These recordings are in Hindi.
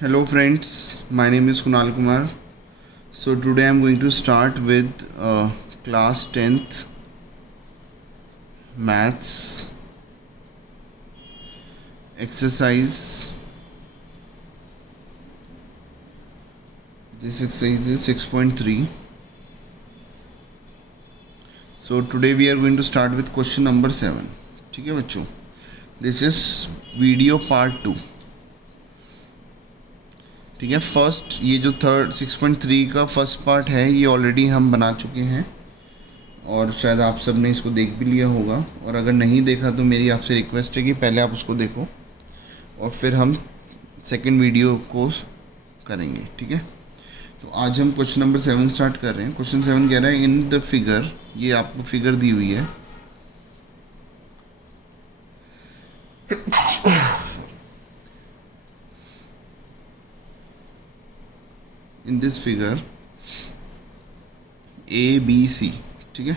Hello friends, my name is Kunal Kumar. So today I am going to start with class 10th maths exercise. This exercise is 6.3. So today we are going to start with question number 7. ठीक है बच्चों, this is video part 2. ठीक है, फर्स्ट ये जो 6.3 का फर्स्ट पार्ट है ये ऑलरेडी हम बना चुके हैं और शायद आप सब ने इसको देख भी लिया होगा, और अगर नहीं देखा तो मेरी आपसे रिक्वेस्ट है कि पहले आप उसको देखो और फिर हम सेकंड वीडियो को करेंगे. ठीक है, तो आज हम क्वेश्चन नंबर 7 स्टार्ट कर रहे हैं. क्वेश्चन 7 कह रहा है इन द फिगर, ये आपको फिगर दी हुई है. In this figure A B C, ठीक है,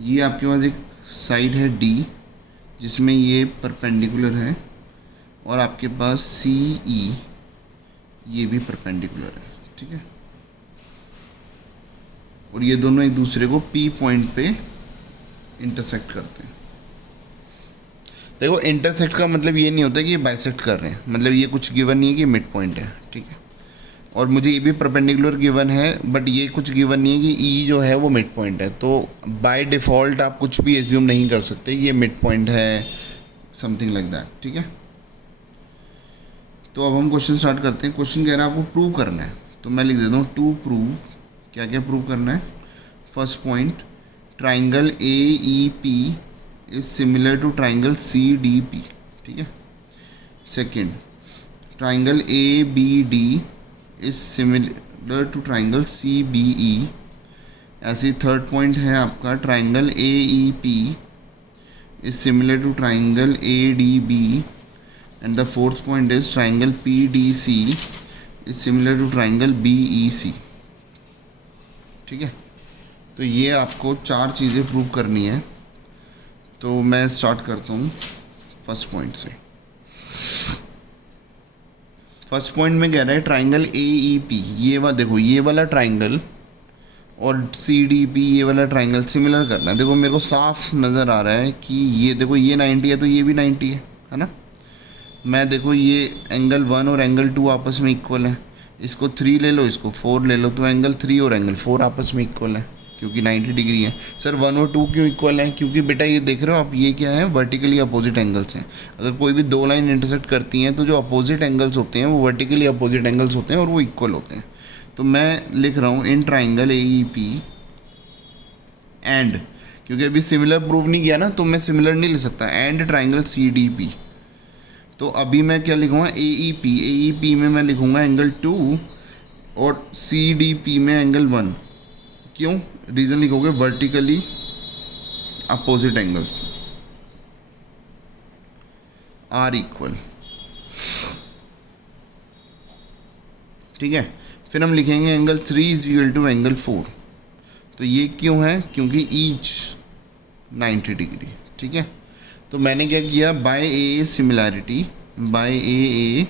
ये आपके पास एक साइड है डी जिसमें ये परपेंडिकुलर है, और आपके पास सी ई ये भी परपेंडिकुलर है. ठीक है, और ये दोनों एक दूसरे को पी पॉइंट पे इंटरसेक्ट करते हैं. देखो, इंटरसेक्ट का मतलब ये नहीं होता कि ये बाइसेक्ट कर रहे हैं, मतलब ये कुछ गिवन नहीं है कि मिड पॉइंट है. ठीक है, और मुझे ये भी परपेंडिकुलर गिवन है, बट ये कुछ गिवन नहीं है कि ई जो है वो मिड पॉइंट है. तो बाय डिफ़ॉल्ट आप कुछ भी एज्यूम नहीं कर सकते ये मिड पॉइंट है, समथिंग लाइक दैट. ठीक है, तो अब हम क्वेश्चन स्टार्ट करते हैं. क्वेश्चन कह रहा है आपको प्रूव करना है, तो मैं लिख देता हूँ टू प्रूव. क्या क्या प्रूव करना है? First point, triangle A E P is similar to triangle C D P. ठीक है. Second, triangle A B D is similar to triangle C B E. ऐसे थर्ड पॉइंट है आपका triangle A E P is similar to triangle A D B. And the fourth point is triangle P D C is similar to triangle B E C. ठीक है, तो ये आपको चार चीज़ें प्रूव करनी है. तो मैं स्टार्ट करता हूँ फर्स्ट पॉइंट से. फर्स्ट पॉइंट में कह रहा है ट्राइंगल ए ई पी, ये वाला देखो, ये वाला ट्राइंगल और सी डी पी ये वाला ट्राइंगल सिमिलर करना है. देखो मेरे को साफ नज़र आ रहा है कि ये देखो ये 90 है तो ये भी 90 है ना. मैं देखो ये एंगल 1 और एंगल 2 आपस में इक्वल है. इसको 3 ले लो, इसको 4 ले लो, तो एंगल 3 और एंगल 4 आपस में इक्वल है क्योंकि 90 डिग्री है. सर 1 और 2 क्यों इक्वल है? क्योंकि बेटा ये देख रहे हो आप, ये क्या है, वर्टिकली अपोजिट एंगल्स हैं. अगर कोई भी दो लाइन इंटरसेक्ट करती हैं तो जो अपोजिट एंगल्स होते हैं वो वर्टिकली अपोजिट एंगल्स होते हैं और वो इक्वल होते हैं. तो मैं लिख रहा हूँ in triangle A E P and, क्योंकि अभी सिमिलर प्रूव नहीं किया ना तो मैं सिमिलर नहीं लिख सकता, and triangle C D P. तो अभी मैं क्या लिखूँगा? ए ई पी में मैं लिखूँगा एंगल 2 और सी डी पी में एंगल 1. क्यों? रीज़न लिखोगे vertically opposite angles are equal. ठीक है, फिर हम लिखेंगे angle 3 is equal to angle 4. तो ये क्यों है? क्योंकि ईच 90 डिग्री. ठीक है, तो मैंने क्या किया, by A similarity, by A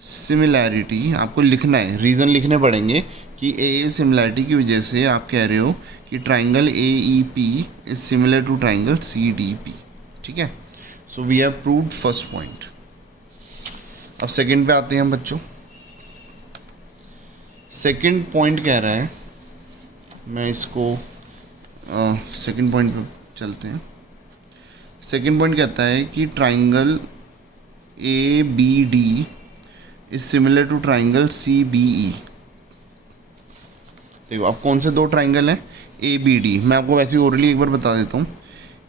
similarity आपको लिखना है, रीज़न लिखने पड़ेंगे कि ए सिमिलैरिटी की वजह से आप कह रहे हो कि triangle A E P is similar to triangle C D P. ठीक है, so we have proved first point. अब सेकंड पे आते हैं हम बच्चों. सेकंड पॉइंट कह रहा है, मैं इसको सेकंड पॉइंट पे चलते हैं. सेकंड पॉइंट कहता है कि triangle A B D is similar to triangle C B E. देखो अब कौन से दो ट्राइंगल हैं? A B D. मैं आपको वैसे ही ओरली एक बार बता देता हूँ.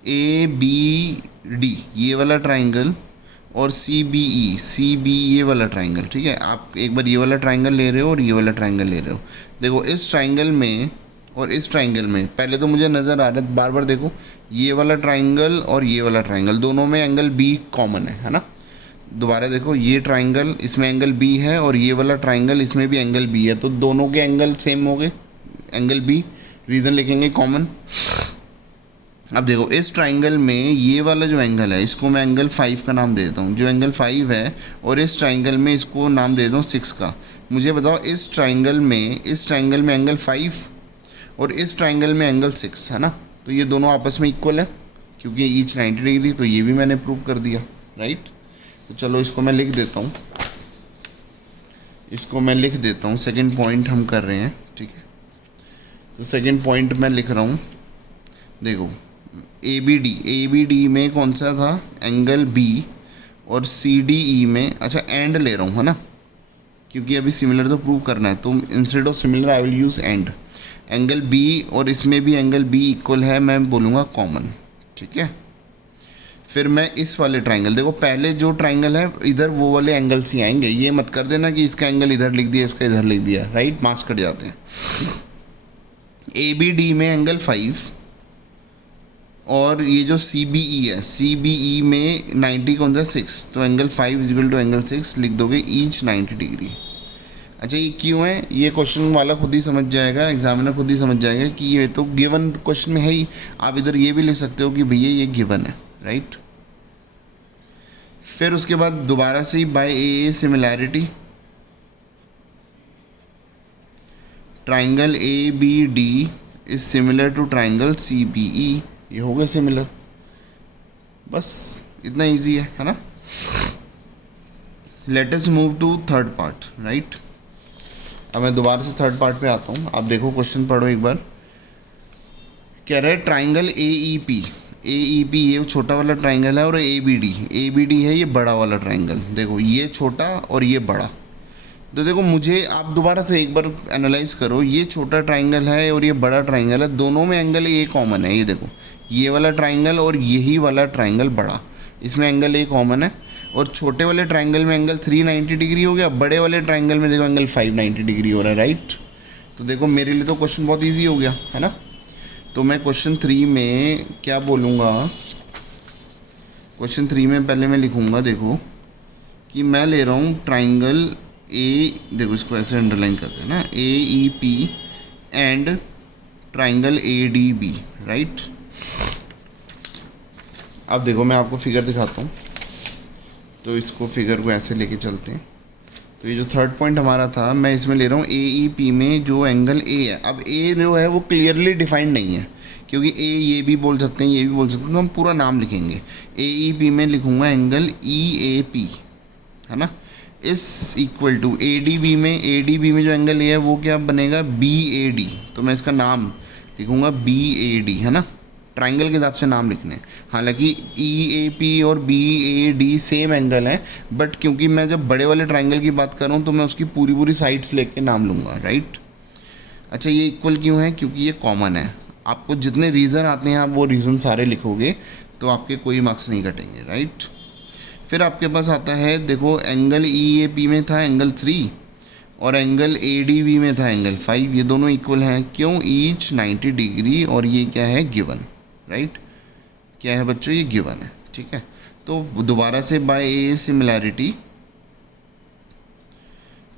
ए बी डी ये वाला ट्राइंगल और सी बी ई ये वाला ट्राइंगल. ठीक है, आप एक बार ये वाला ट्राइंगल ले रहे हो और ये वाला ट्राइंगल ले रहे हो. देखो इस ट्राइंगल में और इस ट्राइंगल में पहले तो मुझे नज़र आ रहा है, बार बार देखो, ये वाला ट्राइंगल और ये वाला ट्राइंगल दोनों में एंगल बी कॉमन है ना. दोबारा देखो, ये ट्राइंगल इसमें एंगल बी है और ये वाला ट्राइंगल इसमें भी एंगल बी है, तो दोनों के एंगल सेम हो गए, एंगल बी. रीज़न लिखेंगे कॉमन. अब देखो इस ट्राइंगल में ये वाला जो एंगल है इसको मैं एंगल 5 का नाम दे देता हूँ, जो एंगल 5 है, और इस ट्राइंगल में इसको नाम दे दूँ 6 का। मुझे बताओ इस ट्राइंगल में एंगल 5 और इस ट्राइंगल में एंगल 6 है ना, तो ये दोनों आपस में इक्वल है क्योंकि ईच 90 डिग्री, तो ये भी मैंने प्रूव कर दिया, राइट। तो चलो इसको मैं लिख देता हूँ, सेकंड पॉइंट हम कर रहे हैं, ठीक है। तो सेकंड पॉइंट मैं लिख रहा हूँ, देखो ए बी डी में कौन सा था, एंगल बी, और सी डी ई में, अच्छा एंड ले रहा हूँ है ना, क्योंकि अभी सिमिलर तो प्रूव करना है, तो instead of similar I will use and. Angle B और इसमें भी एंगल बी इक्वल है, मैं बोलूँगा कॉमन, ठीक है। फिर मैं इस वाले ट्राइंगल, देखो पहले जो ट्राइंगल है इधर वो वाले एंगल्स ही आएंगे, ये मत कर देना कि इसका एंगल इधर लिख दिया इसका इधर लिख दिया, राइट, मार्क्स कट जाते हैं। ए बी डी में एंगल 5 और ये जो सी बी ई है, सी बी ई में 90 कौन सा 6, तो एंगल 5 इजिकल टू एंगल 6 लिख दोगे ईच 90 डिग्री। अच्छा ये क्यों है, ये क्वेश्चन वाला खुद ही समझ जाएगा, एग्जामिनर खुद ही समझ जाएगा कि ये तो गिवन क्वेश्चन में है ही। आप इधर ये भी लिख सकते हो कि भैया ये गिवन है, राइट। फिर उसके बाद दोबारा से by A similarity, triangle A B D is similar to triangle C B E, ये हो गया सिमिलर, बस इतना इजी है ना। Let us move to third part, right. अब मैं दोबारा से थर्ड पार्ट पे आता हूँ, आप देखो क्वेश्चन पढ़ो एक बार। कह रहा है ट्राइंगल ए ई पी ये छोटा वाला ट्राइंगल है, और ए बी डी है ये बड़ा वाला ट्राइंगल। देखो ये छोटा और ये बड़ा, तो देखो मुझे आप दोबारा से एक बार एनालाइज करो, ये छोटा ट्राइंगल है और ये बड़ा ट्राइंगल है, दोनों में एंगल ए कॉमन है। ये देखो ये वाला ट्राइंगल और यही वाला ट्राइंगल बड़ा, इसमें एंगल ए कॉमन है, और छोटे वाले ट्राइंगल में एंगल 390 डिग्री हो गया, बड़े वाले ट्राइंगल में देखो एंगल 590 डिग्री हो रहा है, राइट। तो देखो मेरे लिए तो क्वेश्चन बहुत ईजी हो गया है ना। तो मैं क्वेश्चन 3 में क्या बोलूँगा, क्वेश्चन 3 में पहले मैं लिखूँगा, देखो कि मैं ले रहा हूँ ट्राइंगल ए, देखो इसको ऐसे अंडरलाइन करते हैं ना, A E P and triangle A D B, right. अब देखो मैं आपको फिगर दिखाता हूँ, तो इसको फिगर को ऐसे लेके चलते हैं। तो ये जो थर्ड पॉइंट हमारा था, मैं इसमें ले रहा हूँ ए ई पी में जो एंगल ए है। अब ए जो है वो क्लियरली डिफाइंड नहीं है, क्योंकि ए ये भी बोल सकते हैं ये भी बोल सकते हैं, तो हम पूरा नाम लिखेंगे। ए ई पी में लिखूँगा एंगल ई ए पी, है ना, इस equal to A D B में जो एंगल ए है वो क्या बनेगा, बी ए डी। तो मैं इसका नाम लिखूँगा बी ए डी, है ना, ट्राइंगल के हिसाब से नाम लिखने हैं। हालांकि ई ए पी और B A D same angle है, बट क्योंकि मैं जब बड़े वाले ट्राइंगल की बात कर रहा हूँ तो मैं उसकी पूरी साइड्स लेके नाम लूँगा, राइट। अच्छा ये इक्वल क्यों है, क्योंकि ये कॉमन है। आपको जितने रीज़न आते हैं आप वो रीज़न सारे लिखोगे तो आपके कोई मार्क्स नहीं कटेंगे, राइट। फिर आपके पास आता है, देखो एंगल ई ए पी में था एंगल 3 और एंगल ए डी बी में था एंगल 5, ये दोनों इक्वल हैं, क्यों, ईच 90 डिग्री, और ये क्या है, गिवन, राइट। क्या है बच्चों, ये गिवन है, ठीक है। तो दोबारा से by A similarity,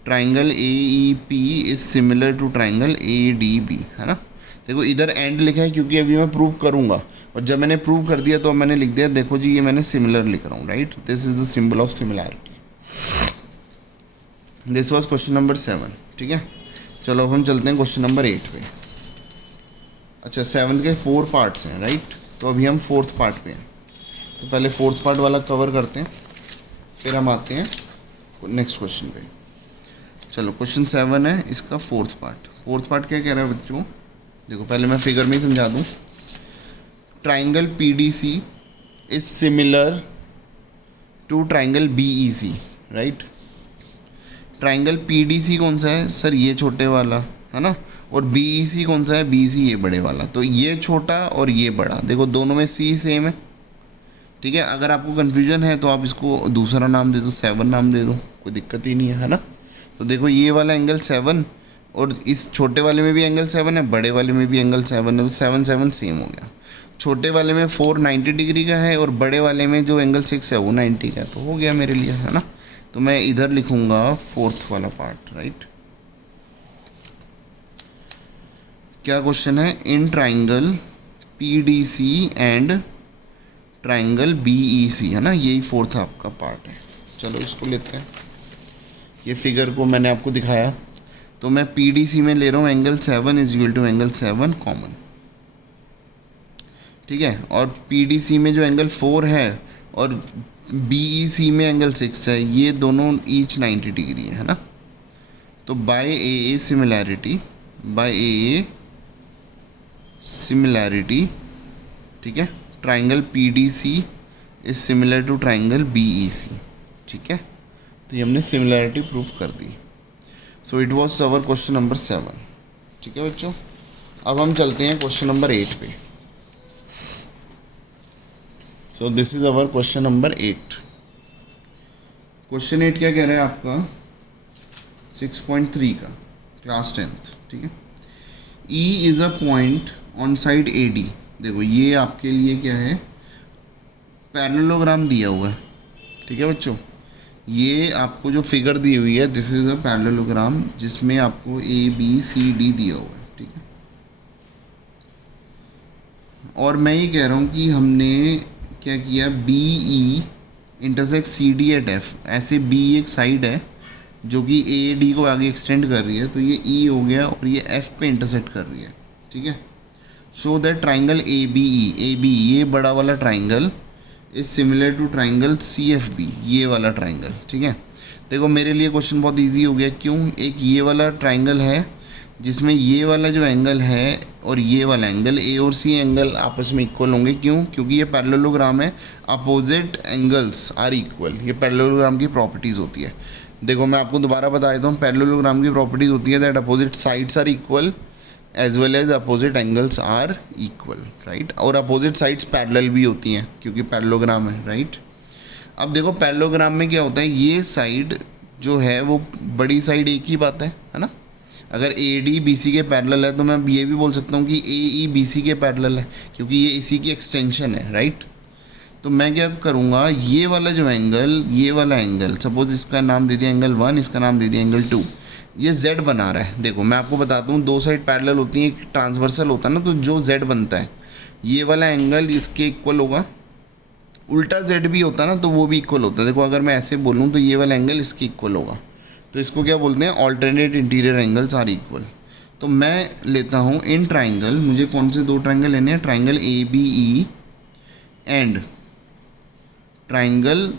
triangle A E P is similar to triangle A D B, है ना। देखो इधर एंड लिखा है क्योंकि अभी मैं प्रूव करूँगा, और जब मैंने प्रूव कर दिया तो मैंने लिख दिया, देखो जी ये मैंने सिमिलर लिख रहा हूँ, right. This is the symbol of similarity. This was question number 7, ठीक है। चलो अब हम चलते हैं क्वेश्चन नंबर 8 पे। अच्छा 7 के 4 पार्ट्स हैं, राइट। तो अभी हम 4th पार्ट पे हैं, तो पहले 4th पार्ट वाला कवर करते हैं, फिर हम आते हैं नेक्स्ट क्वेश्चन पे। चलो क्वेश्चन 7 है, इसका 4th पार्ट क्या कह रहा है बच्चों, देखो पहले मैं फिगर में ही समझा दूँ। Triangle P D C is similar to triangle B E C, right. Triangle P D C कौन सा है सर, ये छोटे वाला, है ना, और बी ई सी कौन सा है, बी सी ये बड़े वाला। तो ये छोटा और ये बड़ा, देखो दोनों में सी सेम है, ठीक है। अगर आपको कन्फ्यूजन है तो आप इसको दूसरा नाम दे दो, 7 नाम दे दो, कोई दिक्कत ही नहीं है ना। तो देखो ये वाला एंगल 7 और इस छोटे वाले में भी एंगल 7 है, बड़े वाले में भी एंगल 7 है, तो 7 सेम हो गया। छोटे वाले में 490 डिग्री का है और बड़े वाले में जो एंगल 6 है वो 90 का है, तो हो गया मेरे लिए, है ना। तो मैं इधर लिखूँगा 4th वाला पार्ट, राइट। क्या क्वेश्चन है, in triangle PDC and triangle BEC, है ना, यही फोर्थ आपका पार्ट है। चलो इसको लेते हैं। ये फिगर को मैंने आपको दिखाया, तो मैं PDC में ले रहा हूँ angle 7 is equal to angle 7 common, ठीक है। और PDC में जो एंगल 4 है और BEC में एंगल 6 है, ये दोनों ईच 90 डिग्री है ना। तो बाय AA सिमिलैरिटी, ठीक है, triangle PDC is similar to triangle BEC, ठीक है। तो ये हमने सिमिलैरिटी प्रूव कर दी। So it was our question number 7, ठीक है बच्चों। अब हम चलते हैं क्वेश्चन नंबर 8 पे। So this is our question number 8। Question 8 क्या कह रहा है आपका, 6.3 का, क्लास 10th, ठीक है। E is a point on side AD। देखो ये आपके लिए क्या है, पैरेललोग्राम दिया हुआ है, ठीक है बच्चों। ये आपको जो फिगर दी हुई है, दिस इज अ पैरेललोग्राम जिसमें आपको ABCD दिया हुआ है, ठीक है। और मैं ये कह रहा हूँ कि हमने क्या किया, BE intersect CD at F। ऐसे B एक साइड है जो कि AD को आगे एक्सटेंड कर रही है, तो ये E हो गया और ये F पे इंटरसेक्ट कर रही है, ठीक है। शो दैट ट्राइंगल AB ये बड़ा वाला triangle is similar to triangle CFB, ये वाला ट्राइंगल, ठीक है। देखो मेरे लिए क्वेश्चन बहुत इजी हो गया, क्यों, एक ये वाला ट्राइंगल है जिसमें ये वाला जो एंगल है और ये वाला एंगल A और C एंगल आपस में इक्वल होंगे, क्यों, क्योंकि ये पैरेललोग्राम है, अपोजिट एंगल्स आर इक्वल। ये पैरेललोग्राम की प्रॉपर्टीज़ होती है। देखो मैं आपको दोबारा बता देता हूँ, पैरेललोग्राम की प्रॉपर्टीज़ होती है that opposite sides are equal as well as opposite angles are equal, right. और अपोजिट साइड्स पैरेलल भी होती हैं क्योंकि पैरेललोग्राम है, राइट। अब देखो पैरेललोग्राम में क्या होता है, ये साइड जो है वो बड़ी साइड एक ही बात है ना। अगर AD BC के पैरेलल है तो मैं ये भी बोल सकता हूँ कि AE BC के पैरेलल है, क्योंकि ये इसी की एक्सटेंशन है, राइट। तो मैं क्या करूँगा, ये वाला जो एंगल, ये वाला एंगल, सपोज इसका नाम दे दिया एंगल 1, इसका नाम दे दिया एंगल 2, ये Z बना रहा है। देखो मैं आपको बताता हूँ, दो साइड पैरेलल होती हैं, एक ट्रांसवर्सल होता है ना, तो जो Z बनता है ये वाला एंगल इसके इक्वल होगा। उल्टा Z भी होता है ना, तो वो भी इक्वल होता है। देखो अगर मैं ऐसे बोलूँ तो ये वाला एंगल इसके इक्वल होगा, तो इसको क्या बोलते हैं, alternate interior angles are equal. तो मैं लेता हूँ इन ट्राइंगल, मुझे कौन से दो ट्राइंगल लेने हैं, triangle ABE and triangle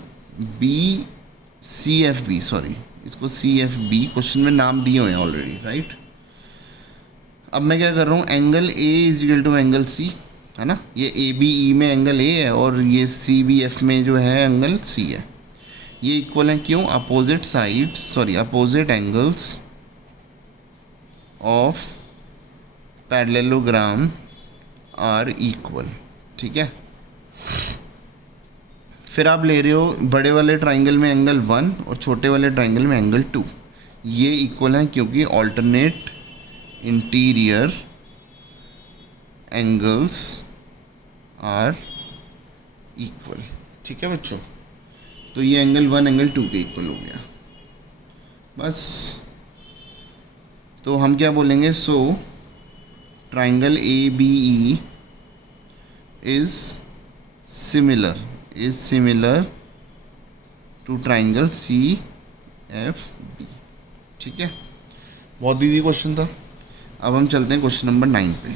BCFB, sorry इसको CFB, क्वेश्चन में नाम दिए हुए हैं ऑलरेडी, राइट। अब मैं क्या कर रहा हूँ, angle A is equal to angle C, है ना। ये ABE में एंगल A है और ये CBF में जो है एंगल C है, ये इक्वल है, क्यों, opposite sides, sorry opposite angles of parallelogram are equal, ठीक है। फिर आप ले रहे हो बड़े वाले ट्राइंगल में एंगल 1 और छोटे वाले ट्राइंगल में एंगल 2, ये इक्वल है क्योंकि alternate interior angles are equal, ठीक है बच्चों। तो ये एंगल 1 एंगल 2 के इक्वल हो गया, बस। तो हम क्या बोलेंगे, so triangle ABE is similar to triangle CFB, ठीक है। बहुत इजी क्वेश्चन था। अब हम चलते हैं क्वेश्चन नंबर 9 पे।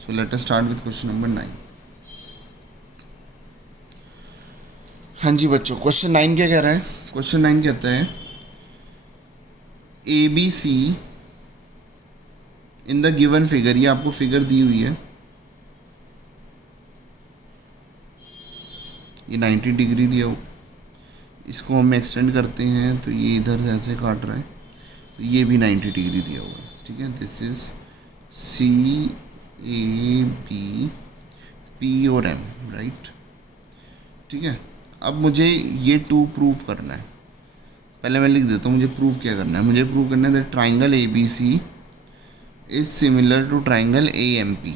So let us start with question number 9। हाँ जी बच्चों, क्वेश्चन 9 क्या कह रहा है, क्वेश्चन 9 कहता है ABC in the given figure, ये आपको फिगर दी हुई है, ये 90 डिग्री दिया हो, इसको हम एक्सटेंड करते हैं तो ये इधर से ऐसे काट रहा है, तो ये भी 90 डिग्री दिया हुआ है, ठीक है। दिस इज CAB P और M, राइट, ठीक है। अब मुझे ये 2 प्रूव करना है। पहले मैं लिख देता हूँ मुझे प्रूव क्या करना है। मुझे प्रूव करना है that triangle ABC is similar to triangle AMP,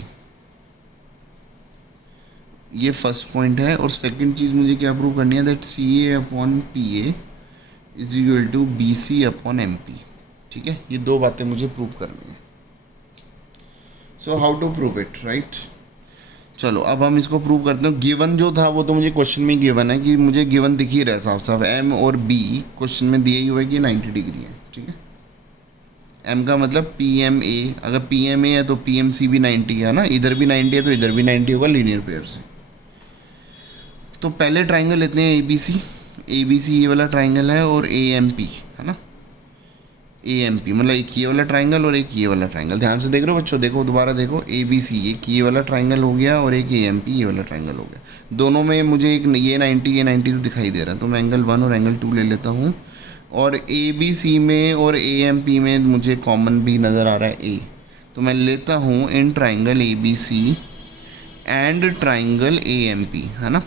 ये फर्स्ट पॉइंट है। और सेकंड चीज़ मुझे क्या प्रूव करनी है, that CA upon PA is equal to BC upon MP, ठीक है। ये दो बातें मुझे प्रूव करनी है। So how to prove it, right. चलो अब हम इसको प्रूव करते हैं। गिवन जो था वो तो मुझे क्वेश्चन में गिवन है, कि मुझे गिवन दिख ही रहा है साफ साफ, एम और बी क्वेश्चन में दिए ही हुए कि 90 डिग्री है, ठीक है। एम का मतलब पी एम ए, अगर पी एम ए है तो पी एम सी भी 90 है ना, इधर भी 90 है तो इधर भी 90 होगा लीनियर पेयर से। तो पहले ट्राइंगल लेते हैं ए बी सी ये वाला ट्राइंगल है, और ए एम पी है ना, ए एम पी मतलब एक ये वाला ट्राइंगल और एक ये वाला ट्राइंगल। ध्यान से देख रहे हो बच्चों, देखो दोबारा देखो, ए बी सी एक ये वाला ट्राइंगल हो गया और एक ए एम पी ये वाला ट्राइंगल हो गया। दोनों में मुझे एक ये 90 तो दिखाई दे रहा है, तो मैं एंगल 1 और एंगल 2 ले लेता हूँ। और ए बी सी में और ए एम पी में मुझे कॉमन भी नज़र आ रहा है ए, तो मैं लेता हूँ in triangle A B C and triangle A M P, है ना।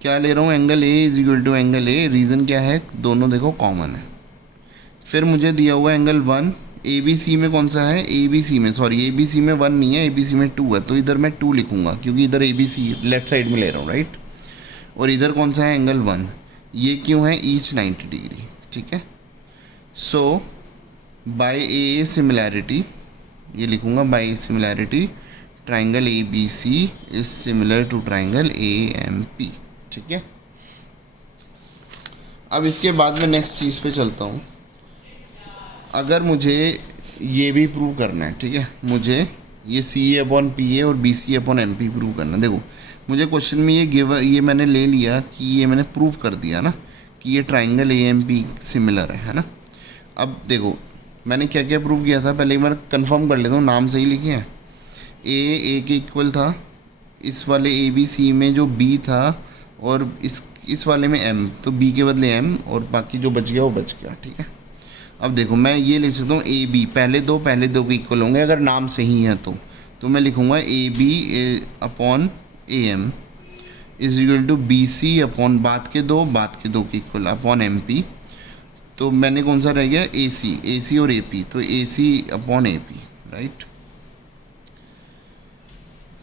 क्या ले रहा हूँ, angle A is equal to angle A, reason क्या है, दोनों देखो कॉमन है। फिर मुझे दिया हुआ एंगल 1, ए बी सी में कौन सा है, ए बी सी में, सॉरी ए बी सी में 1 नहीं है, ए बी सी में 2 है, तो इधर मैं 2 लिखूंगा क्योंकि इधर A B C left side में ले रहा हूँ, राइट। और इधर कौन सा है, एंगल 1, ये क्यों है, ईच 90 डिग्री, ठीक है। सो बाय ए सिमिलैरिटी, ये लिखूंगा by A similarity triangle A B C is similar to triangle A M P, ठीक है। अब इसके बाद में नेक्स्ट चीज़ पे चलता हूँ। अगर मुझे ये भी प्रूव करना है, ठीक है, मुझे ये सी ए अपॉन पी ए और B C upon M P prove करना है। देखो मुझे क्वेश्चन में ये मैंने ले लिया कि ये मैंने प्रूव कर दिया ना कि ये triangle A M P similar है ना। अब देखो मैंने क्या क्या प्रूव किया था, पहले एक बार कंफर्म कर लेता हूँ, नाम सही लिखे हैं। ए के इक्वल था, इस वाले ए बी सी में जो बी था, और इस वाले में एम, तो बी के बदले एम, और बाकी जो बच गया वो बच गया, ठीक है। अब देखो मैं ये लिख सकता हूँ ए बी, पहले दो के इक्वल होंगे अगर नाम सही है तो मैं लिखूँगा A B upon A M is equal to B C upon बाद के दो के इक्वल अपॉन एम पी। तो मैंने कौन सा रह गया, ए सी और ए पी, तो ए C upon A P, right.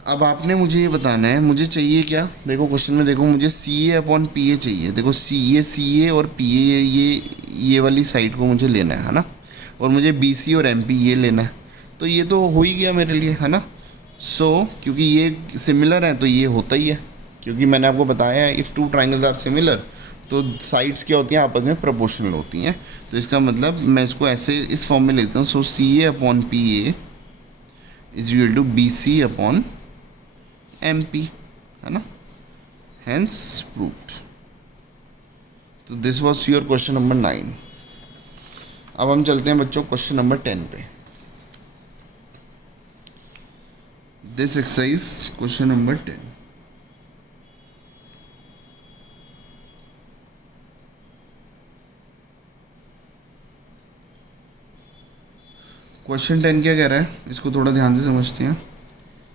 अब आपने मुझे ये बताना है मुझे चाहिए क्या, देखो क्वेश्चन में देखो मुझे सी ए अपॉन पी ए चाहिए। देखो सी ए और पी ए ये वाली साइड को मुझे लेना है ना, और मुझे बी सी और एम पी ये लेना है, तो ये तो हो ही गया मेरे लिए, है ना। सो क्योंकि ये सिमिलर है तो ये होता ही है, क्योंकि मैंने आपको बताया है if two triangles are similar तो साइड्स क्या होती हैं, आपस में प्रोपोर्शनल होती हैं। तो इसका मतलब मैं इसको ऐसे इस फॉर्म में लिखता हूँ, so C A upon P A is equal to B C upon M P, है ना, हेंस प्रूव्ड। तो this was your question number 9। अब हम चलते हैं बच्चों क्वेश्चन नंबर 10 पे। This exercise question number 10। Question 10 क्या कह रहा है, इसको थोड़ा ध्यान से समझते हैं।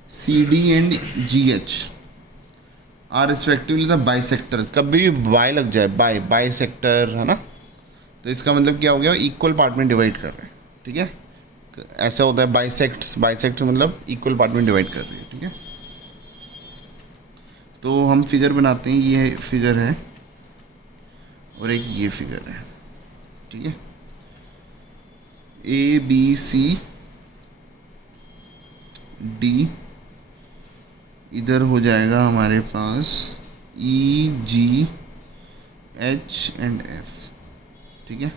C D and G H are respectively the bisector, कभी भी बाय लग जाए, बाइसेक्टर, है ना, तो इसका मतलब क्या हो गया, इक्वल पार्ट में डिवाइड कर रहे हैं, ठीक है। ऐसा होता है बाइसेक्ट मतलब इक्वल पार्ट में डिवाइड कर रहे हैं, ठीक है। तो हम फिगर बनाते हैं, ये फिगर है और एक ये फिगर है, ठीक है। ए बी सी डी, इधर हो जाएगा हमारे पास ई जी एच एंड एफ, ठीक है।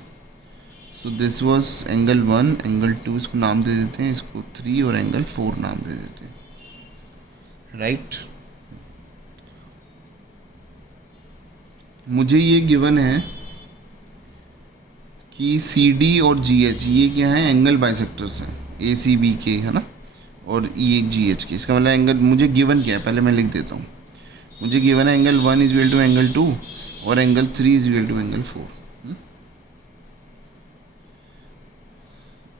So this was angle 1, angle 2 इसको नाम दे देते हैं, इसको 3 और एंगल 4 नाम दे देते हैं, राइट। मुझे ये गिवन है कि सी डी और जी एच ये क्या है, एंगल बाइसेक्टर्स हैं, ए सी बी के, है ना, और ये एक जी एच के। इसका मतलब एंगल मुझे गिवन क्या है, पहले मैं लिख देता हूँ। मुझे गिवन है angle 1 is equal to angle 2 और angle 3 is equal to angle 4।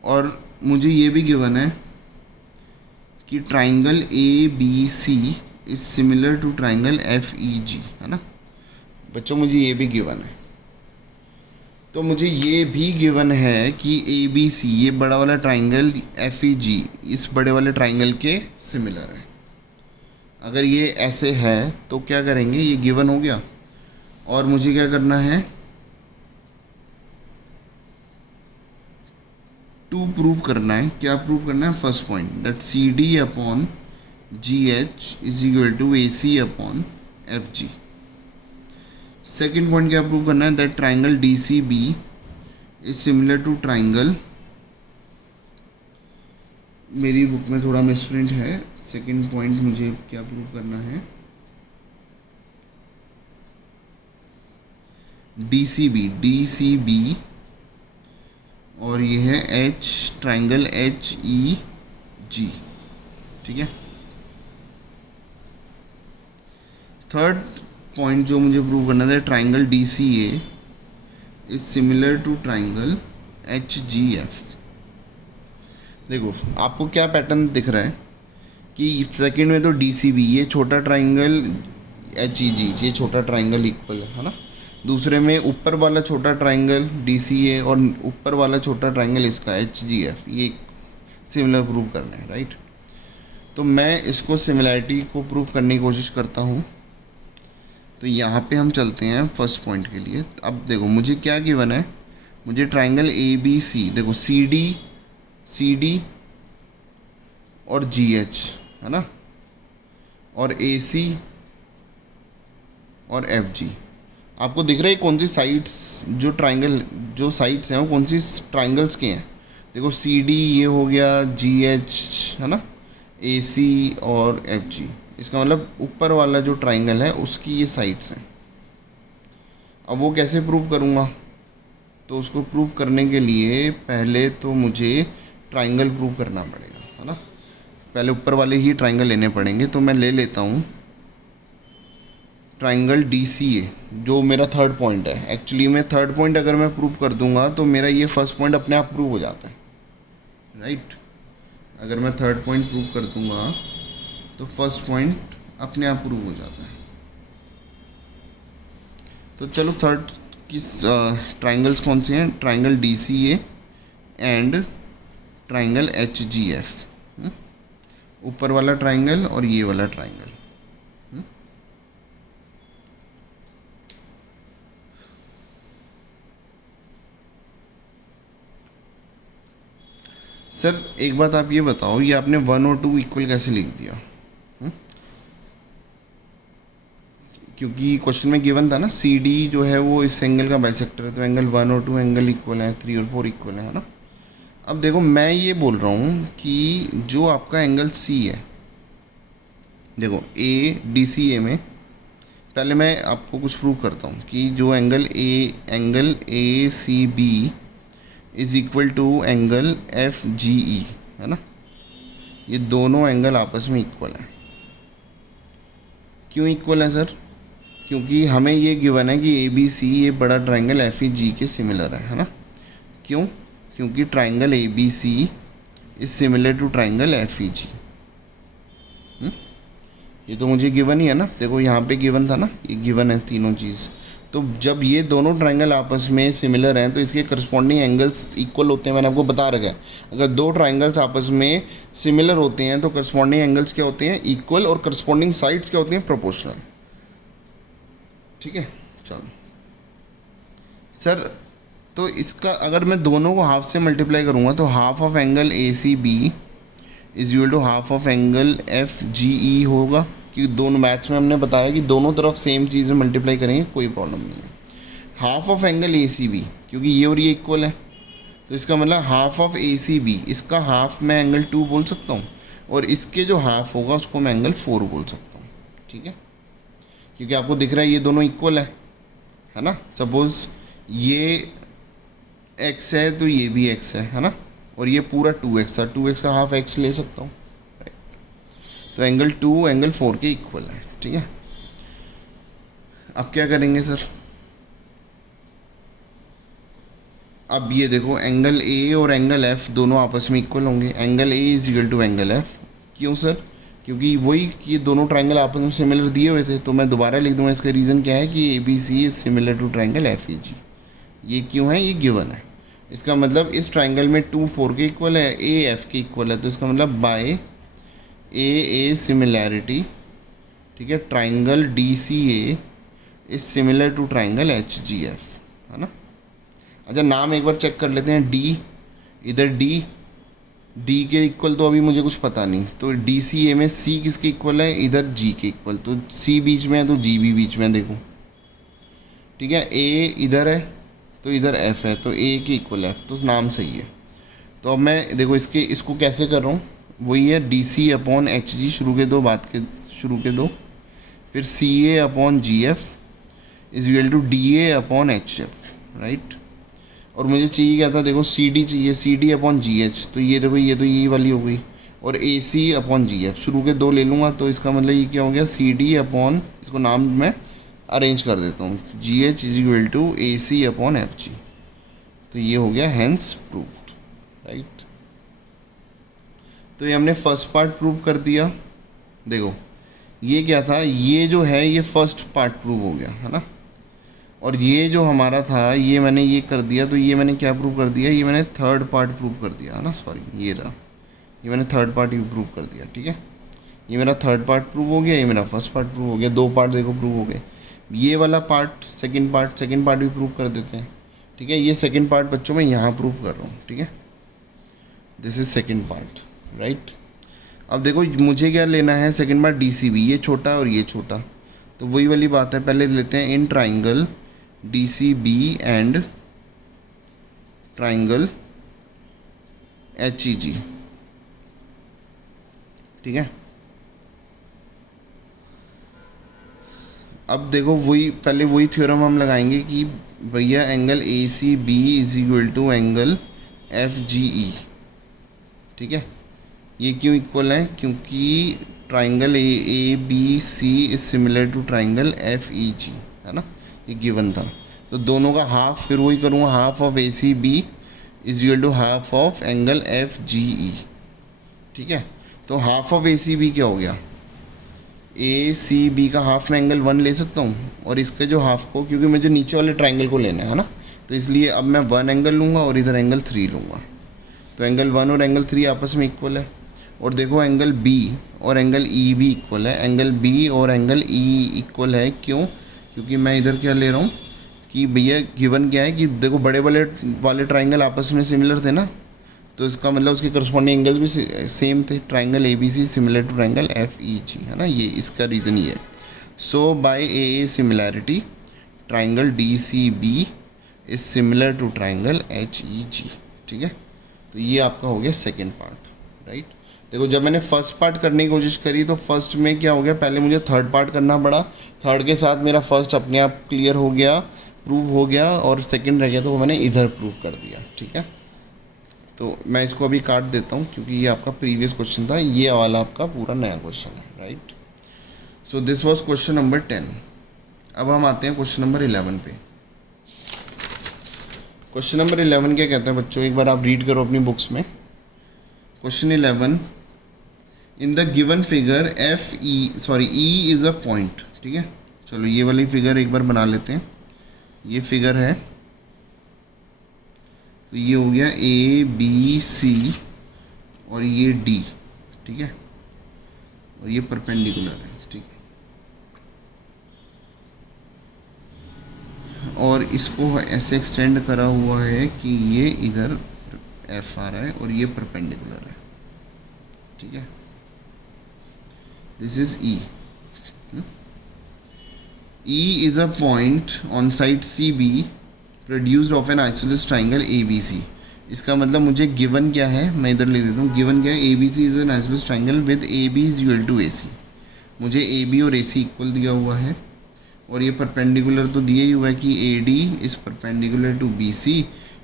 और मुझे ये भी गिवन है कि triangle A B C is similar to triangle F E G, है ना बच्चों, मुझे ये भी गिवन है। तो मुझे ये भी गिवन है कि ए बी सी ये बड़ा वाला ट्राइंगल एफ ई जी इस बड़े वाले ट्राइंगल के सिमिलर है। अगर ये ऐसे है तो क्या करेंगे, ये गिवन हो गया, और मुझे क्या करना है, टू प्रूव करना है। क्या प्रूव करना है, first point that C D upon G H is equal to A C upon F G. Second point क्या प्रूव करना है, that triangle D C B is similar to triangle, मेरी बुक में थोड़ा मिसप्रिंट है। सेकेंड पॉइंट मुझे क्या प्रूव करना है, डी सी बी और ये है H triangle H E G. ठीक है। थर्ड पॉइंट जो मुझे प्रूव करना था, triangle D C A is similar to triangle H G F. देखो आपको क्या पैटर्न दिख रहा है कि सेकंड में तो डी सी बी, ये छोटा ट्राइंगल एच ई जी, ये छोटा ट्राइंगल इक्वल है ना। दूसरे में ऊपर वाला छोटा ट्राइंगल डी सी ए और ऊपर वाला छोटा ट्राइंगल इसका एच जी एफ, ये सिमिलर प्रूव करना है, राइट। तो मैं इसको सिमिलैरिटी को प्रूव करने की कोशिश करता हूँ। तो यहाँ पे हम चलते हैं फर्स्ट पॉइंट के लिए। अब देखो मुझे क्या गिवन है, मुझे ट्राइंगल ए बी सी, देखो सी डी और जी एच है ना, और ए सी और एफ जी। आपको दिख रहा है कौन सी साइड्स, जो ट्राइंगल जो साइड्स हैं वो कौन सी ट्राइंगल्स के हैं। देखो सी डी ये हो गया, जी एच है ना, ए सी और एफ जी। इसका मतलब ऊपर वाला जो ट्राइंगल है उसकी ये साइड्स हैं। अब वो कैसे प्रूव करूँगा, तो उसको प्रूव करने के लिए पहले तो मुझे ट्राइंगल प्रूव करना पड़ेगा, है ना। पहले ऊपर वाले ही ट्राइंगल लेने पड़ेंगे। तो मैं ले लेता हूँ ट्राइंगल डी सी ए, जो मेरा थर्ड पॉइंट है। एक्चुअली में थर्ड पॉइंट अगर मैं प्रूव कर दूंगा तो मेरा ये फर्स्ट पॉइंट अपने आप प्रूव हो जाता है, राइट। अगर मैं थर्ड पॉइंट प्रूव कर दूंगा तो फर्स्ट पॉइंट अपने आप प्रूव हो जाता है। तो चलो थर्ड की ट्राइंगल्स कौन से हैं, triangle D C A and triangle H G F. ऊपर वाला ट्राइंगल और ये वाला ट्राइंगल। सर एक बात आप ये बताओ, ये आपने 1 और 2 इक्वल कैसे लिख दिया? क्योंकि क्वेश्चन में गिवन था ना सी डी जो है वो इस एंगल का बाइसेक्टर है, तो एंगल 1 और 2 एंगल इक्वल है, 3 और 4 इक्वल है ना। अब देखो मैं ये बोल रहा हूँ कि जो आपका एंगल सी है, देखो ए डी सी ए में, पहले मैं आपको कुछ प्रूव करता हूँ कि जो angle A C B is equal to angle F G E है ना, ये दोनों एंगल आपस में इक्वल हैं। क्यों इक्वल है सर? क्योंकि हमें ये गिवन है कि ए बी सी ये बड़ा ट्राइंगल एफ ई जी के सिमिलर है ना। क्यों? क्योंकि triangle A B C is similar to triangle F E G. ये तो मुझे गिवन ही है ना, देखो यहाँ पे गिवन था ना, ये गिवन है तीनों चीज़। तो जब ये दोनों ट्राइंगल आपस में सिमिलर हैं तो इसके करस्पॉन्डिंग एंगल्स इक्वल होते हैं, मैंने आपको बता रखा है। अगर दो ट्राइंगल्स आपस में सिमिलर होते हैं तो करस्पॉन्डिंग एंगल्स क्या होते हैं, इक्वल, और करस्पॉन्डिंग साइड्स क्या होती हैं, प्रोपोर्शनल। ठीक है, चलो सर, तो इसका अगर मैं दोनों को हाफ से मल्टीप्लाई करूँगा तो half of angle A C B is equal to half of angle F G E होगा। कि दोनों मैथ्स में हमने बताया कि दोनों तरफ सेम चीज़ में मल्टीप्लाई करेंगे, कोई प्रॉब्लम नहीं है। Half of angle A C B, क्योंकि ये और ये इक्वल है, तो इसका मतलब half of A C B, इसका हाफ मैं एंगल 2 बोल सकता हूँ, और इसके जो हाफ होगा उसको मैं एंगल 4 बोल सकता हूँ। ठीक है, क्योंकि आपको दिख रहा है ये दोनों इक्वल है ना। सपोज़ ये एक्स है तो ये भी एक्स है ना, और ये पूरा 2x है, 2x का हाफ x ले सकता हूँ, तो एंगल 2 एंगल 4 के इक्वल है। ठीक है, अब क्या करेंगे सर? अब ये देखो एंगल ए और एंगल एफ दोनों आपस में इक्वल होंगे, angle A is equal to angle F. क्यों सर? क्योंकि वही कि दोनों ट्राइंगल आपस में सिमिलर दिए हुए थे, तो मैं दोबारा लिख दूंगा। इसका रीज़न क्या है कि A B C is similar to triangle F E G. ये क्यों है? ये गिवन है। इसका मतलब इस ट्राइंगल में 2 4 के इक्वल है, ए एफ के इक्वल है, तो इसका मतलब बाय ए सिमिलैरिटी, ठीक है, triangle D C A is similar to triangle H G F, है ना। अच्छा नाम एक बार चेक कर लेते हैं, डी, इधर डी डी के इक्वल तो अभी मुझे कुछ पता नहीं, तो डी सी ए में सी किसके इक्वल है, इधर जी के इक्वल, तो सी बीच में है तो जी भी बीच में है, देखो ठीक है। ए इधर है तो इधर एफ है, तो ए के इक्वल एफ, तो नाम सही है। तो अब मैं देखो इसको कैसे कर रहा हूँ, वही है D C upon H G, शुरू के दो, फिर C A upon G F is equal to D A upon H F, right. और मुझे चाहिए क्या था, देखो सी डी चाहिए, C D upon G H, तो ये देखो ये तो यही वाली हो गई, और A C upon G F, शुरू के दो ले लूँगा, तो इसका मतलब ये क्या हो गया, सी डी अपॉन, इसको नाम मैं अरेंज कर देता हूँ, G H is equal to A C upon F G, तो ये हो गया हैंस प्रूव्ड, राइट। तो ये हमने फर्स्ट पार्ट प्रूव कर दिया। देखो ये क्या था, ये जो है ये फर्स्ट पार्ट प्रूव हो गया है ना, और ये जो हमारा था ये मैंने ये कर दिया, तो ये मैंने क्या प्रूव कर दिया, ये मैंने थर्ड पार्ट प्रूव कर दिया है ना, सॉरी ये रहा, ये मैंने थर्ड पार्ट ही प्रूव कर दिया, ठीक है। ये मेरा थर्ड पार्ट प्रूव हो गया, ये मेरा फर्स्ट पार्ट प्रूव हो गया, दो पार्ट देखो प्रूव हो गए। ये वाला पार्ट सेकंड पार्ट भी प्रूव कर देते हैं, ठीक है। ये सेकंड पार्ट बच्चों मैं यहाँ प्रूव कर रहा हूँ, ठीक है, this is second part, right. अब देखो मुझे क्या लेना है, second part D C B, ये छोटा और ये छोटा, तो वही वाली बात है, पहले लेते हैं इन triangle D C B and triangle H E G, ठीक है। अब देखो वही थ्योरम हम लगाएंगे कि भैया angle A C B is equal to angle F G E, ठीक है। ये क्यों इक्वल है, क्योंकि triangle A B C is similar to triangle F E G, है ना, ये गिवन था। तो दोनों का हाफ, फिर वही करूँगा, half of A C B is equal to half of angle F G E, ठीक है। तो half of A C B क्या हो गया, ए सी बी का हाफ में एंगल 1 ले सकता हूँ, और इसके जो हाफ को, क्योंकि मुझे नीचे वाले ट्राइंगल को लेना है ना, तो इसलिए अब मैं 1 एंगल लूँगा और इधर एंगल 3 लूँगा, तो एंगल 1 और एंगल 3 आपस में इक्वल है। और देखो एंगल बी और एंगल ई भी इक्वल है, एंगल बी और एंगल ई इक्वल है, क्यों, क्योंकि मैं इधर क्या ले रहा हूँ कि भैया गिवन क्या है कि देखो बड़े वाले ट्राइंगल आपस में सिमिलर थे ना, तो इसका मतलब उसके करस्पॉन्डिंग एंगल भी सेम थे, triangle A B C similar to triangle F E G, है ना, ये इसका रीज़न ये है। So by A similarity triangle D C B is similar to triangle H E G, ठीक है। तो ये आपका हो गया सेकेंड पार्ट, राइट। देखो जब मैंने फर्स्ट पार्ट करने की कोशिश करी तो फर्स्ट में क्या हो गया, पहले मुझे थर्ड पार्ट करना पड़ा, थर्ड के साथ मेरा फर्स्ट अपने आप क्लियर हो गया, प्रूव हो गया, और सेकंड रह गया तो वो मैंने इधर प्रूव कर दिया, ठीक है। तो मैं इसको अभी काट देता हूँ क्योंकि ये आपका प्रीवियस क्वेश्चन था, ये वाला आपका पूरा नया क्वेश्चन है, right. So this was question number 10। अब हम आते हैं क्वेश्चन नंबर 11 पे। क्वेश्चन नंबर 11 क्या कहता है बच्चों, एक बार आप रीड करो अपनी बुक्स में। Question 11, in the given figure E is a point, ठीक है। चलो ये वाली फिगर एक बार बना लेते हैं। ये फिगर है, तो ये हो गया ए बी सी और ये डी, ठीक है, और ये परपेंडिकुलर है, ठीक है। और इसको ऐसे एक्सटेंड करा हुआ है कि ये इधर एफ आ रहा है और ये परपेंडिकुलर है, ठीक है। This is E. E is a point on side CB produced of an isosceles triangle ABC। इसका मतलब मुझे गिवन क्या है, मैं इधर ले देता हूँ, गिवन क्या है, ABC is an isosceles triangle with AB is equal to AC। मुझे AB और AC इक्वल दिया हुआ है, और ये परपेंडिकुलर तो दिया ही हुआ है कि AD is perpendicular to BC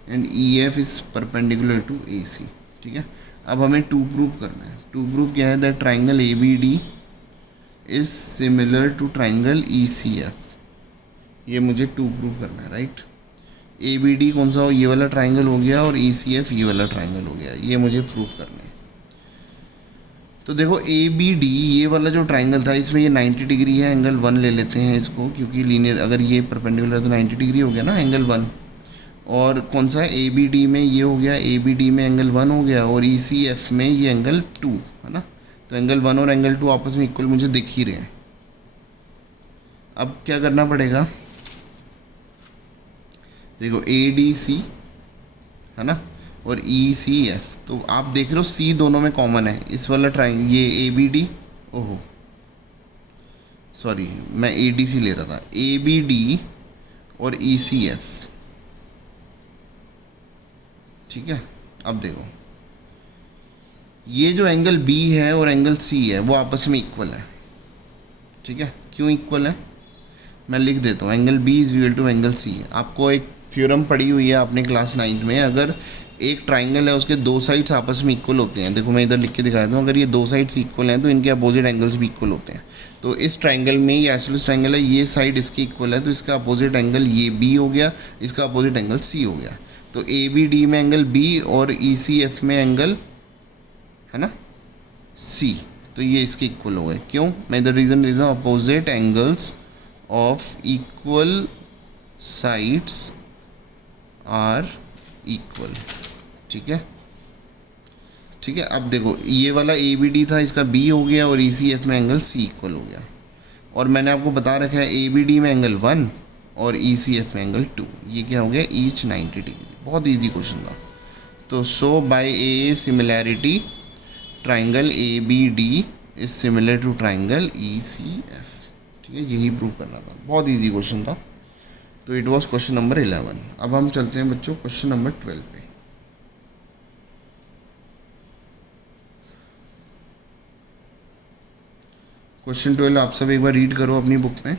and EF is perpendicular to AC, ठीक है। अब हमें 2 प्रूव करना है। 2 प्रूव क्या है, that triangle ABD is similar to triangle ECF। ये मुझे 2 प्रूव करना है, राइट। ABD कौन सा हो, ये वाला ट्राइंगल हो गया, और ECF ये वाला ट्राइंगल हो गया, ये मुझे प्रूव करना है। तो देखो ABD ये वाला जो ट्राइंगल था, इसमें ये 90 डिग्री है, एंगल 1 ले लेते हैं इसको, क्योंकि लीनियर अगर ये परपेंडिकुलर तो 90 डिग्री हो गया ना, एंगल 1। और कौन सा है, ABD में ये हो गया, ABD में एंगल 1 हो गया, और ECF में ये एंगल 2 है ना। तो एंगल 1 और एंगल 2 आपस में इक्वल मुझे दिख ही रहे हैं। अब क्या करना पड़ेगा, देखो ADC है ना, और ई सी एफ। तो आप देख रहे हो सी दोनों में कॉमन है, इस वाला ट्राइंगल ये ए बी डी, ओहो सॉरी मैं ए डी सी ले रहा था, ए बी डी और ई सी एफ। ठीक है, अब देखो ये जो एंगल बी है और एंगल सी है वो आपस में इक्वल है। ठीक है, क्यों इक्वल है मैं लिख देता हूँ, angle B is equal to angle C. आपको एक थ्योरम पढ़ी हुई है आपने क्लास 9th में, अगर एक ट्राइंगल है उसके दो साइड्स आपस में इक्वल होते हैं, देखो मैं इधर लिख के दिखा देता हूँ, अगर ये दो साइड्स इक्वल हैं तो इनके अपोजिट एंगल्स भी इक्वल होते हैं। तो इस ट्राइंगल में ये आइसोसेलेस ट्राइंगल है, ये साइड इसकी इक्वल है तो इसका अपोजिट एंगल ये बी हो गया, इसका अपोजिट एंगल सी हो गया। तो ए बी डी में एंगल बी और ई सी एफ में एंगल है ना सी, तो ये इसके इक्वल हो गए। क्यों, मैं इधर रीज़न दे रहा हूँ, opposite angles of equal sides are equal. ठीक है, ठीक है। अब देखो ये वाला ए बी डी था, इसका बी हो गया और ई सी एफ में एंगल सी इक्वल हो गया। और मैंने आपको बता रखा है ए बी डी में एंगल 1 और ई सी एफ में एंगल 2, ये क्या हो गया ईच 90 डिग्री। बहुत इजी क्वेश्चन था। तो show by A similarity triangle A B D is similar to triangle E C F. ठीक है, यही प्रूव करना था, बहुत इजी क्वेश्चन था। तो इट वॉज क्वेश्चन नंबर 11। अब हम चलते हैं बच्चों क्वेश्चन नंबर 12 पे। क्वेश्चन 12 आप सब एक बार रीड करो अपनी बुक में।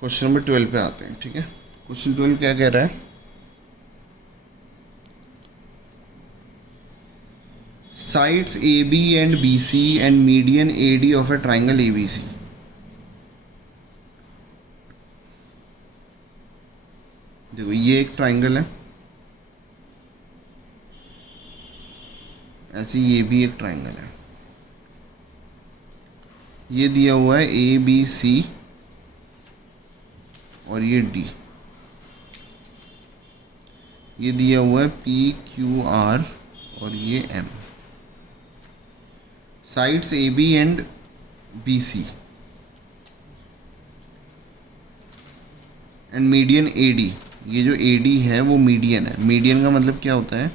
क्वेश्चन नंबर 12 पे आते हैं। ठीक है, क्वेश्चन 12 क्या कह रहा है, sides A B and B C and median A D of a triangle A B C. देखो ये एक ट्राइंगल है, ऐसे ये भी एक ट्राइंगल है, ये दिया हुआ है ए बी सी और ये डी, ये दिया हुआ है पी क्यू आर और ये M. Sides A B and B C and median A D, ये जो ए डी है वो मीडियन है। मीडियन का मतलब क्या होता है,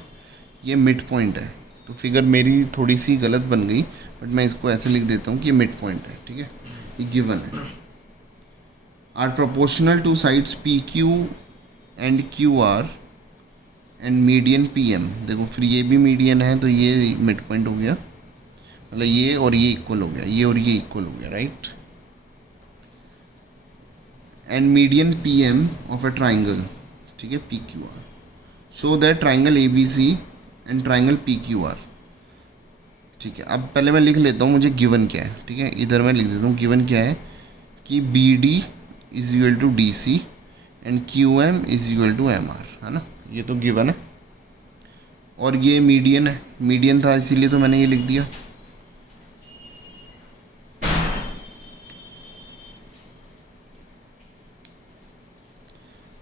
ये मिड पॉइंट है। तो फिगर मेरी थोड़ी सी गलत बन गई, बट मैं इसको ऐसे लिख देता हूँ कि ये मिड पॉइंट है। ठीक है, ये गिवन है। Are proportional to sides P Q and Q R and median P M. देखो फिर ये भी मीडियन है तो ये मिड पॉइंट हो गया, मतलब ये और ये इक्वल हो गया, ये और ये इक्वल हो गया, right. And median P M of a triangle, ठीक है, P Q R. Show that triangle A B C and triangle P Q R. ठीक है, अब पहले मैं लिख लेता हूँ मुझे गिवन क्या है। ठीक है, इधर मैं लिख देता हूँ गिवन क्या है कि B D is equal to D C and Q M is equal to M R, है ना, ये तो गिवन है। और ये मीडियन है, मीडियन था इसीलिए तो मैंने ये लिख दिया।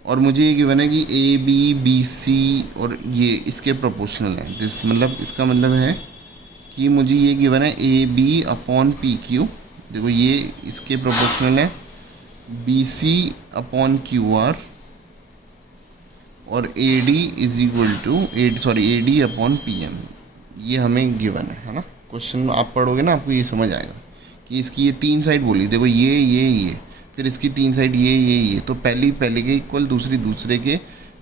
और मुझे ये गिवन है कि ए बी बी सी और ये इसके प्रोपोर्शनल है। दिस मतलब इसका मतलब है कि मुझे ये गिवन है A B upon P Q, देखो ये इसके प्रोपोर्शनल है, B C upon Q R और A D is equal to A D upon P M, ये हमें गिवन है ना। क्वेश्चन आप पढ़ोगे ना आपको ये समझ आएगा कि इसकी ये तीन साइड बोली, देखो ये फिर इसकी तीन साइड ये, तो पहले के इक्वल, दूसरे के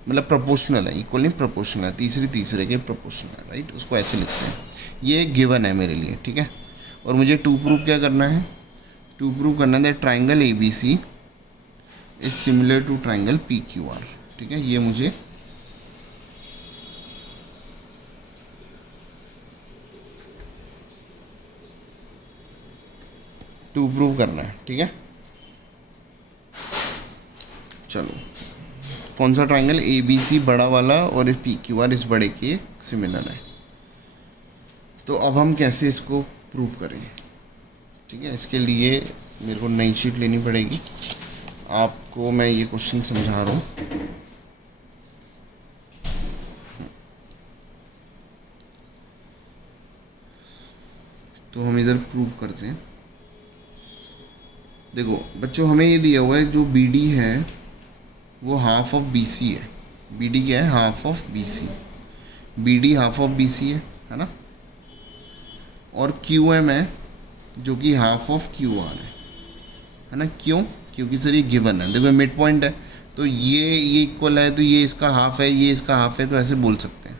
मतलब प्रोपोर्शनल है, इक्वल नहीं प्रोपोर्शनल है, तीसरे के प्रोपोर्शनल है, राइट। उसको ऐसे लिखते हैं, ये गिवन है मेरे लिए। ठीक है, और मुझे टू प्रूव क्या करना है, टू प्रूव करना है triangle A B C is similar to triangle P Q R. ठीक है, ये मुझे टू प्रूव करना है। ठीक है, चलो कौन सा ट्राइंगल ए बी सी बड़ा वाला और पी क्यू आर इस बड़े के सिमिलर है। तो अब हम कैसे इसको प्रूव करें। ठीक है, इसके लिए मेरे को नई शीट लेनी पड़ेगी। आपको मैं ये क्वेश्चन समझा रहा हूँ। तो हम इधर प्रूव करते हैं। देखो बच्चों, हमें ये दिया हुआ है जो बी डी है वो हाफ ऑफ बी सी है। बी डी क्या है? Half of B C. B D half of B C है ना। और क्यू एम है जो कि हाफ ऑफ क्यू आर है ना। क्यों? क्योंकि सर ये गिवन है, देखो मिड पॉइंट है, तो ये इक्वल है, तो ये इसका हाफ है, ये इसका हाफ है, तो ऐसे बोल सकते हैं।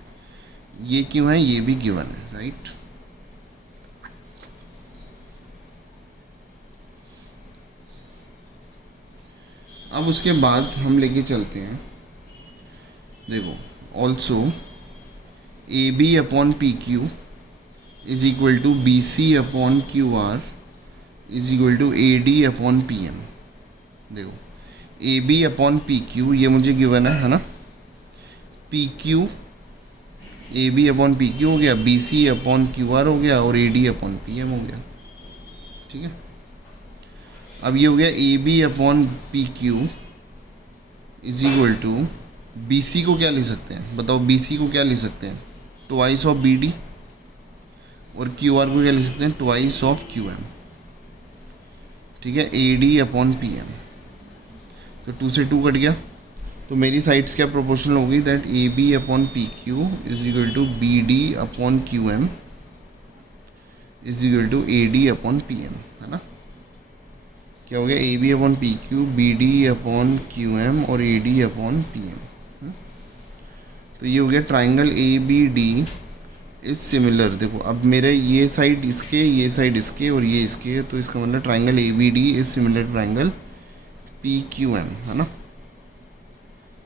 ये क्यों है? ये भी गिवन है, राइट। अब उसके बाद हम लेके चलते हैं, देखो also A B upon P Q is equal to B C upon Q R is equal to A D upon P M. देखो A B upon P Q ये मुझे गिवन है ना। P Q A B upon P Q हो गया, B C upon Q R हो गया, और A D upon P M हो गया, ठीक है। अब ये हो गया A B upon P Q is equal to B C को क्या ले सकते हैं? बताओ बी सी को क्या ले सकते हैं? Twice of B D. और क्यू आर को क्या ले सकते हैं? ट्वाइस ऑफ क्यू एम, ठीक है। A D upon P M, तो 2 से 2 कट गया, तो मेरी साइड्स क्या प्रोपोर्शनल होगी? That A B upon P Q is equal to B D upon Q M is equal to A D upon P M, है ना। क्या हो गया? A B upon P Q, B D upon Q M और A D upon P M. तो ये हो गया triangle A B D is similar. देखो अब मेरे ये साइड इसके, ये साइड इसके और ये इसके, तो इसका मतलब triangle A B D is similar triangle P Q M, है ना।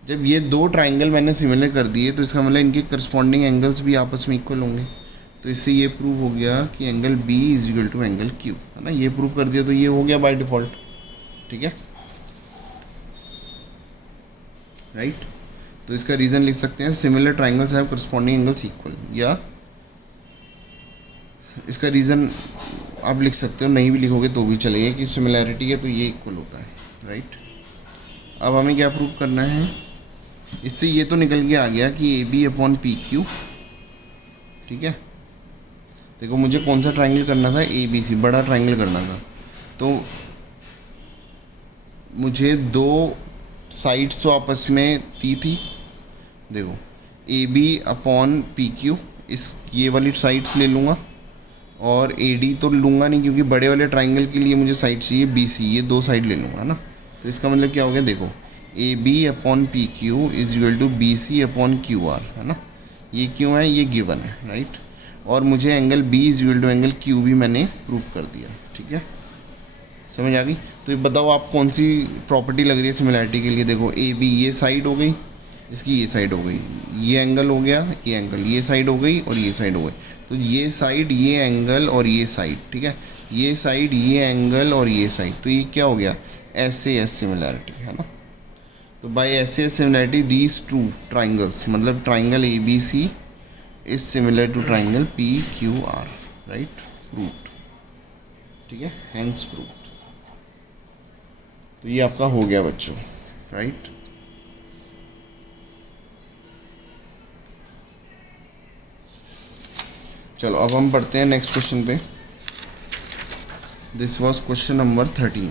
जब ये दो ट्राइंगल मैंने सिमिलर कर दिए तो इसका मतलब इनके करस्पॉन्डिंग एंगल्स भी आपस में इक्वल होंगे। तो इससे ये प्रूव हो गया कि angle B is equal to angle Q, है ना। ये प्रूव कर दिया तो ये हो गया बाय डिफ़ॉल्ट, ठीक है, राइट। तो इसका रीज़न लिख सकते हैं similar triangles have corresponding angles equal, या इसका रीज़न आप लिख सकते हो, नहीं भी लिखोगे तो भी चलेगा कि सिमिलैरिटी है तो ये इक्वल होता है, राइट। अब हमें क्या प्रूव करना है? इससे ये तो निकल के आ गया कि A B upon P Q, ठीक है। देखो मुझे कौन सा ट्राइंगल करना था? ए बी सी, बड़ा ट्राइंगल करना था। तो मुझे दो साइड्स तो आपस में दी थी, देखो A B upon P Q, इस ये वाली साइड्स ले लूँगा, और ए डी तो लूँगा नहीं क्योंकि बड़े वाले ट्राइंगल के लिए मुझे साइड चाहिए बी सी, ये दो साइड ले लूँगा ना। तो इसका मतलब क्या हो गया? देखो A B upon P Q is equal to B C upon Q R, है ना। ये क्यों है? ये गिवन है, राइट। और मुझे angle B is equal to angle Q भी मैंने प्रूव कर दिया, ठीक है, समझ आ गई। तो ये बताओ आप कौन सी प्रॉपर्टी लग रही है सिमिलैरिटी के लिए? देखो ए बी ये साइड हो गई, इसकी ये साइड हो गई, ये एंगल हो गया, ये एंगल, ये साइड हो गई और ये साइड हो गई, तो ये साइड, ये एंगल और ये साइड, ठीक है, ये साइड, ये एंगल और ये साइड, तो ये क्या हो गया? एस ए एस सिमिलैरिटी, है ना। तो by S A S similarity these two triangles, मतलब triangle A B C is similar to triangle P Q R, right, proved, ठीक है, हैंस प्रूव्ड। तो ये आपका हो गया बच्चों, राइट। चलो अब हम पढ़ते हैं नेक्स्ट क्वेश्चन पे। दिस वाज क्वेश्चन नंबर 13,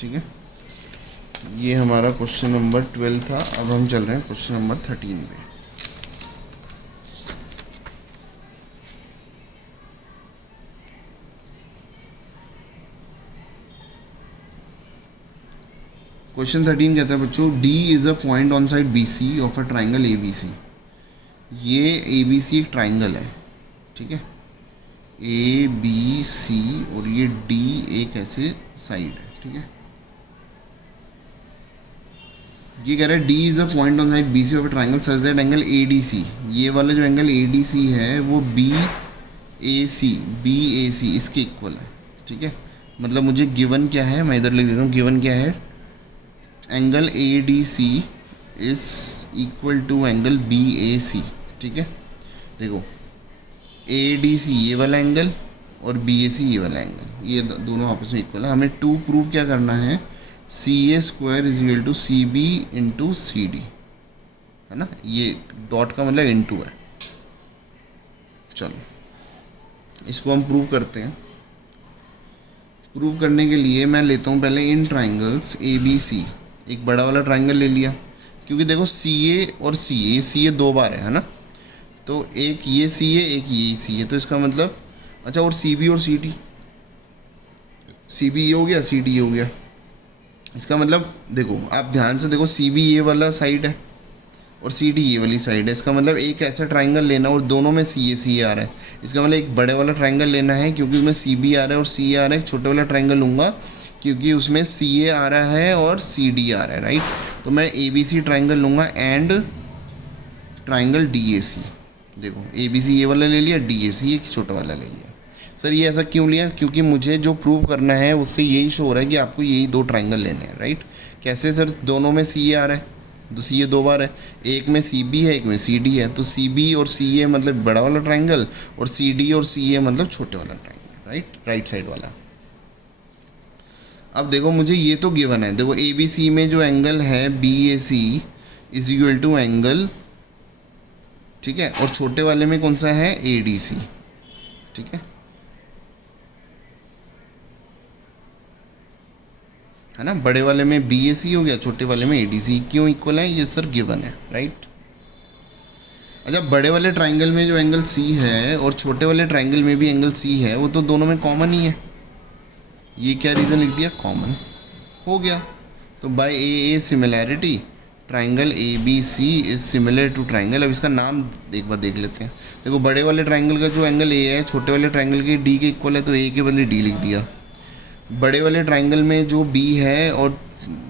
ठीक है, ये हमारा क्वेश्चन नंबर 12 था। अब हम चल रहे हैं क्वेश्चन नंबर 13 पे। क्वेश्चन 13 कहता है बच्चों, D is a point on side BC of a triangle ABC। ये ABC एक ट्राइंगल है, ठीक है, ABC और ये D एक ऐसे साइड है, ठीक है। ये कह रहा है D is a point on side BC of a triangle such that angle ADC, ये वाला जो एंगल ADC है वो BAC इसके इक्वल है, ठीक है। मतलब मुझे गिवन क्या है, मैं इधर लिख देता हूँ, गिवन क्या है? Angle ADC is equal to angle BAC, ठीक है। देखो ADC ये वाला एंगल और BAC ये वाला एंगल, ये दोनों आपस में इक्वल है। हमें 2 प्रूव क्या करना है? CA square is equal to CB into CD, है ना। ये डॉट का मतलब इंटू है। चलो इसको हम प्रूव करते हैं। प्रूव करने के लिए मैं लेता हूँ पहले इन ट्राइंगल्स ABC एक बड़ा वाला ट्राइंगल ले लिया, क्योंकि देखो सी ए और सी ए 2 बार है ना, तो एक ये सी ए एक ये सी ए, तो इसका मतलब अच्छा, और सी बी और सी डी, सी बी ये हो गया सी डी ये हो गया। इसका मतलब देखो आप ध्यान से देखो, सी बी ये वाला साइड है और सी डी ये वाली साइड है। इसका मतलब एक ऐसा ट्राइंगल लेना और दोनों में सी ए आ रहा है। इसका मतलब एक बड़े वाला ट्राइंगल लेना है क्योंकि उसमें सी बी आ रहा है और सी ए आ रहा है। एक छोटे वाला ट्राइंगल लूँगा क्योंकि उसमें सी ए आ रहा है और सी डी आ रहा है, राइट। तो मैं ए बी सी ट्राइंगल लूँगा एंड ट्राइंगल डी ए सी। देखो ए बी सी ये वाला ले लिया, डी ए सी एक छोटा वाला ले लिया। सर ये ऐसा क्यों लिया? क्योंकि मुझे जो प्रूव करना है उससे यही शो हो रहा है कि आपको यही 2 ट्राइंगल लेने हैं, राइट। कैसे सर? दोनों में सी ए आ रहा है, तो सी ए 2 बार है, एक में सी बी है एक में सी डी है, तो सी बी और सी ए मतलब बड़ा वाला ट्राइंगल और सी डी और सी ए मतलब छोटे वाला ट्राइंगल, राइट साइड वाला। अब देखो मुझे ये तो गिवन है, देखो ए बी सी में जो एंगल है B A C is equal to angle, ठीक है, और छोटे वाले में कौन सा है? ए डी सी, ठीक है ना। बड़े वाले में बी ए सी हो गया, छोटे वाले में ए डी सी। क्यों इक्वल है? ये सर गिवन है, राइट। अच्छा, बड़े वाले ट्राइंगल में जो एंगल सी है और छोटे वाले ट्राइंगल में भी एंगल सी है, वो तो दोनों में कॉमन ही है। ये क्या रीज़न लिख दिया? कॉमन हो गया। तो by A similarity triangle A B C is similar to triangle. अब इसका नाम एक बार देख लेते हैं। देखो बड़े वाले ट्राइंगल का जो एंगल ए है छोटे वाले ट्राइंगल के डी के इक्वल है, तो ए के बदले डी लिख दिया। बड़े वाले ट्राइंगल में जो बी है और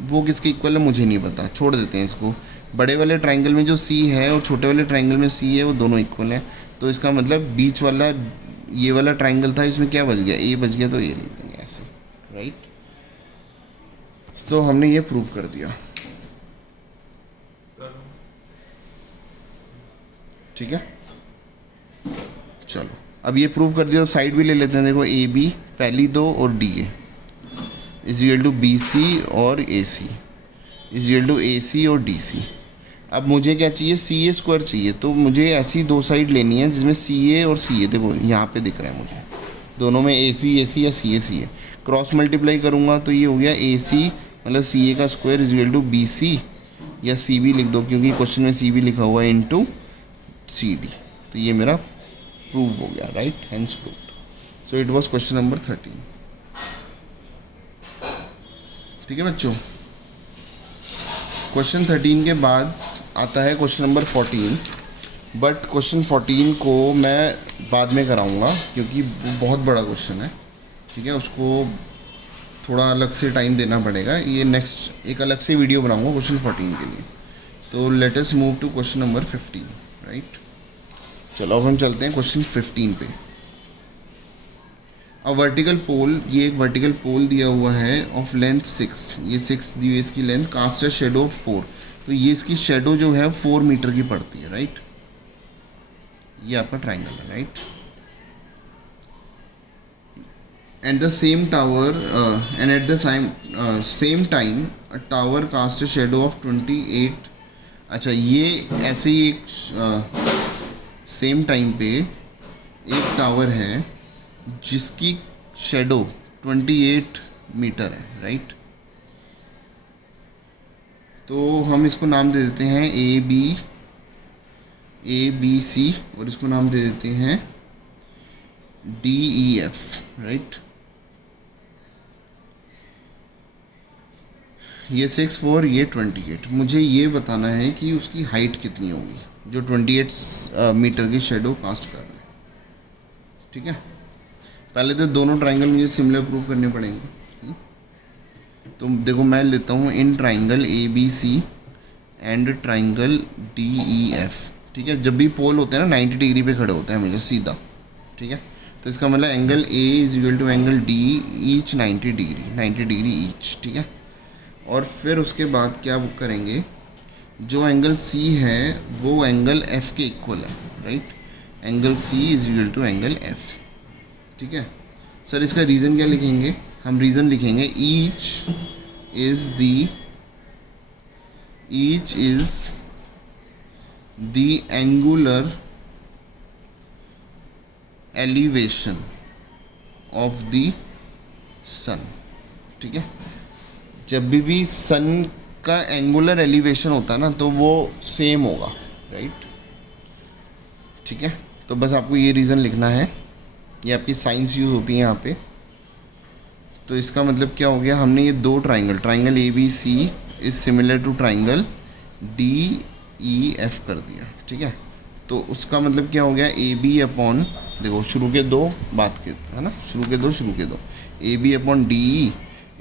वो किसके इक्वल है मुझे नहीं पता, छोड़ देते हैं इसको। बड़े वाले ट्राइंगल में जो सी है और छोटे वाले ट्राइंगल में सी है वो दोनों इक्वल हैं, तो इसका मतलब बीच वाला ये वाला ट्राइंगल था, इसमें क्या बच गया? ए बच गया, तो ये लिख देंगे ऐसे, राइट। तो हमने ये प्रूव कर दिया, ठीक है। चलो अब ये प्रूव कर दिया, तो साइड भी ले लेते हैं। देखो ए बी पहली 2 और D A is equal to B C और A C is equal to A C और डी सी। अब मुझे क्या चाहिए? सी ए स्क्वायर चाहिए, तो मुझे ऐसी 2 साइड लेनी है जिसमें सी ए और सी ए, देखो यहाँ पे दिख रहा है मुझे, दोनों में ए सी या सी ए। क्रॉस मल्टीप्लाई करूँगा तो ये हो गया ए सी मतलब सी ए का square is equal to B C, या सी बी लिख दो क्योंकि क्वेश्चन में सी बी लिखा हुआ है, इनटू सी डी। तो ये मेरा प्रूव हो गया, right, hence proved. So it was question number 13। ठीक है बच्चों, क्वेश्चन 13 के बाद आता है क्वेश्चन नंबर 14, बट क्वेश्चन 14 को मैं बाद में कराऊंगा क्योंकि वो बहुत बड़ा क्वेश्चन है, ठीक है। उसको थोड़ा अलग से टाइम देना पड़ेगा, ये नेक्स्ट एक अलग से वीडियो बनाऊंगा क्वेश्चन 14 के लिए। तो let us move to question number 15, right. चलो अब हम चलते हैं क्वेश्चन 15 पे। अ वर्टिकल पोल, ये एक वर्टिकल पोल दिया हुआ है ऑफ लेंथ 6, ये 6 दी हुई इसकी length, cast a shadow of 4, तो ये इसकी शेडो जो है 4 मीटर की पड़ती है, राइट। ये आपका ट्राइंगल है, right. And the same tower and at the same time a tower cast a shadow of 28। अच्छा, ये ऐसे ही एक सेम टाइम पे एक टावर है जिसकी शेडो 28 मीटर है, राइट। तो हम इसको नाम दे देते हैं ए बी सी और इसको नाम दे देते हैं डी ई एफ, राइट। ये 6 4, ये 28। मुझे ये बताना है कि उसकी हाइट कितनी होगी जो 28 मीटर की शेडो कास्ट कर रहे हैं, ठीक है। पहले तो दोनों ट्राइंगल मुझे सिमिलर प्रूव करने पड़ेंगे। तो देखो मैं लेता हूँ in triangle A B C and triangle D E F, ठीक है। जब भी पोल होते हैं ना 90 डिग्री पे खड़े होते हैं हमेशा सीधा, ठीक है। तो इसका मतलब angle A is equal to angle D each 90 degree each, ठीक है। और फिर उसके बाद क्या करेंगे, जो एंगल सी है वो एंगल एफ के इक्वल है, right. Angle C is equal to angle F, ठीक है। सर इसका रीज़न क्या लिखेंगे? हम रीज़न लिखेंगे each is the angular elevation of the sun, ठीक है। जब भी सन आपका एंगुलर एलिवेशन होता है ना, तो वो सेम होगा, राइट। ठीक है, तो बस आपको ये रीज़न लिखना है, ये आपकी साइंस यूज़ होती है यहाँ पे। तो इसका मतलब क्या हो गया, हमने ये दो triangle A B C is similar to triangle D E F कर दिया। ठीक है, तो उसका मतलब क्या हो गया, ए बी अपॉन, देखो शुरू के दो बात के, है ना, शुरू के दो A B upon D E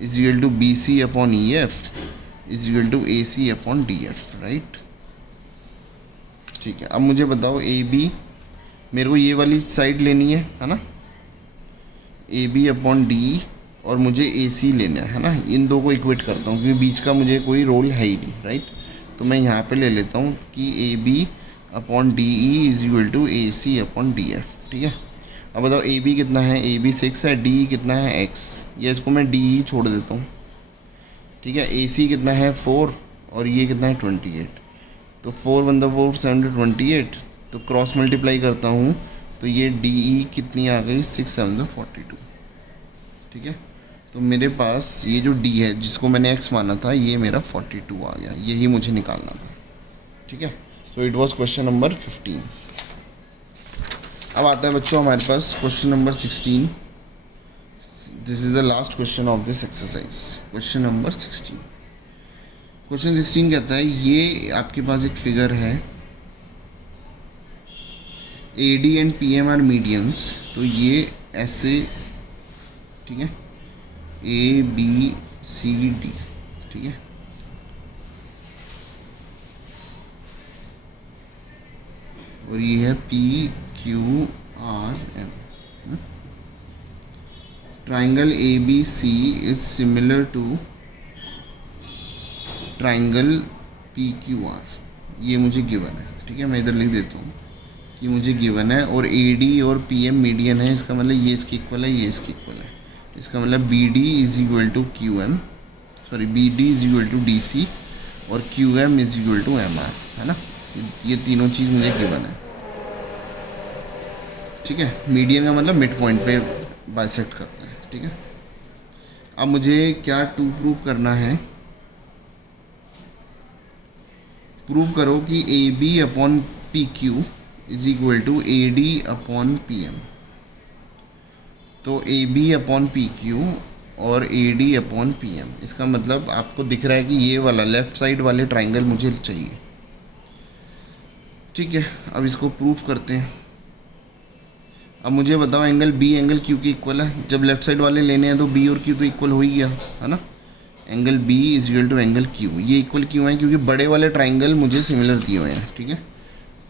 is equal to B C upon E F is equal to A C upon D F, right. ठीक है, अब मुझे बताओ ए बी, मेरे को ये वाली साइड लेनी है ना, ए बी अपॉन डी और मुझे ए सी लेना है ना। इन दो को इक्वेट करता हूँ क्योंकि बीच का मुझे कोई रोल है ही नहीं, राइट। तो मैं यहाँ पे ले लेता हूँ कि A B upon D E is equal to A C upon D F. ठीक है, अब बताओ ए बी कितना है, ए बी 6 है, डी ई कितना है एक्स, ये इसको मैं डी ई छोड़ देता हूँ। ठीक है, ए सी कितना है 4 और ये कितना है 28, तो 4 वन द 4 7 28, तो क्रॉस मल्टीप्लाई करता हूँ तो ये डी ई कितनी आ गई 6 7 42। ठीक है, तो मेरे पास ये जो डी है जिसको मैंने एक्स माना था, ये मेरा 42 आ गया, यही मुझे निकालना था। ठीक है, so it was question number 15। अब आता है बच्चों हमारे पास question number 16। This is the last question of this exercise, question number 16। Question 16 कहता है, ये आपके पास एक फिगर है, A D and P M are medians, तो ये ऐसे, ठीक है, ए बी सी डी, ठीक है, और ये है P Q R M. Triangle A B C is similar to triangle P Q R, ये मुझे गिवन है। ठीक है, मैं इधर लिख देता हूँ कि मुझे गिवन है, और ए डी और पी एम मीडियन है, इसका मतलब ये इसके इक्वल है, ये इसके इक्वल है। इसका मतलब B D is equal to Q M, sorry B D is equal to D C और Q M is equal to M R, है ना। ये तीनों चीज़ मुझे गिवन है। ठीक है, मीडियन का मतलब मिड पॉइंट पे बाइसेक्ट करता है। ठीक है, अब मुझे क्या प्रूव करना है, प्रूव करो कि A B upon P Q is equal to A D upon P M. तो A B upon P Q और A D upon P M, इसका मतलब आपको दिख रहा है कि ये वाला लेफ़्ट साइड वाले ट्राइंगल मुझे चाहिए। ठीक है, अब इसको प्रूफ करते हैं। अब मुझे बताओ एंगल बी एंगल क्यू के इक्वल है, जब लेफ़्ट साइड वाले लेने हैं तो बी और क्यू तो इक्वल हो ही गया, है ना। Angle B is equal to angle Q, ये इक्वल क्यों है, क्योंकि बड़े वाले ट्राइंगल मुझे सिमिलर दिए हुए हैं। ठीक है,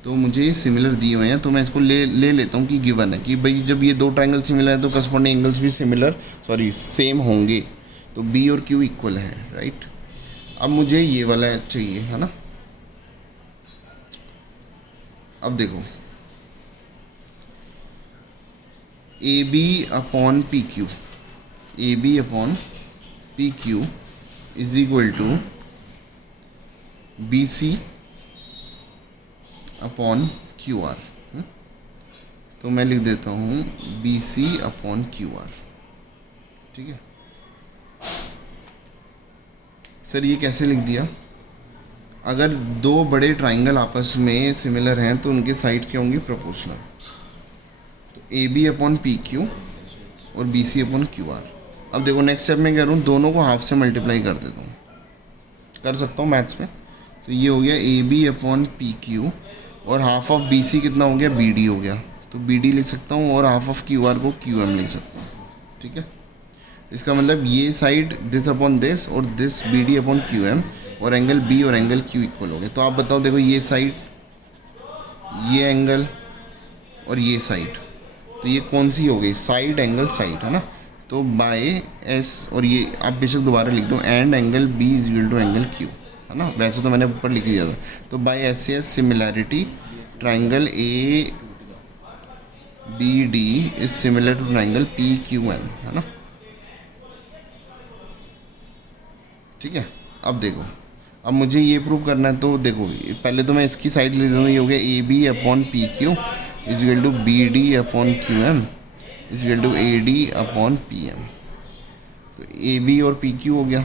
तो मुझे सिमिलर दिए हुए हैं, तो मैं इसको ले लेता हूँ कि गिवन है कि भाई जब ये दो ट्राइंगल सिमिलर है तो करस्पॉन्डिंग एंगल्स भी सेम होंगे, तो बी और क्यू इक्वल है, राइट। अब मुझे ये वाला चाहिए, है ना। अब देखो A B upon P Q, A B upon P Q is equal to B C upon Q R. तो मैं लिख देता हूँ B C upon Q R. ठीक है सर, ये कैसे लिख दिया, अगर दो बड़े ट्राइंगल आपस में सिमिलर हैं तो उनके साइड्स क्या होंगी, प्रोपोर्शनल। तो A B upon P Q और B C upon Q R. अब देखो नेक्स्ट स्टेप में कह रहा हूँ, दोनों को हाफ से मल्टीप्लाई कर देता हूँ, कर सकता हूँ मैथ्स में। तो ये हो गया A B upon P Q और हाफ ऑफ बी सी कितना हो गया, बी डी हो गया, तो बी डी लिख सकता हूँ, और हाफ ऑफ क्यू आर को क्यू एम लिख सकता हूँ। ठीक है, इसका मतलब ये साइड दिस अपॉन दिस और this B D upon Q M, और एंगल बी और एंगल क्यू इक्वल हो गए। तो आप बताओ, देखो ये साइड, ये एंगल और ये साइड, तो ये कौन सी हो गई, साइड एंगल साइड, है ना। तो बाय एस, और ये आप बेशक दोबारा लिख दो, and angle B is equal to angle Q, है ना। वैसे तो मैंने ऊपर लिख दिया था। तो by S S similarity triangle A B D is similar to triangle P Q M, है ना। ठीक है, अब देखो, अब मुझे ये प्रूव करना है, तो देखो पहले तो मैं इसकी साइड ले लूँ, ये हो गया A B upon P Q is equal to B D upon Q M is equal to A D upon P M. तो ए बी और पी क्यू हो गया,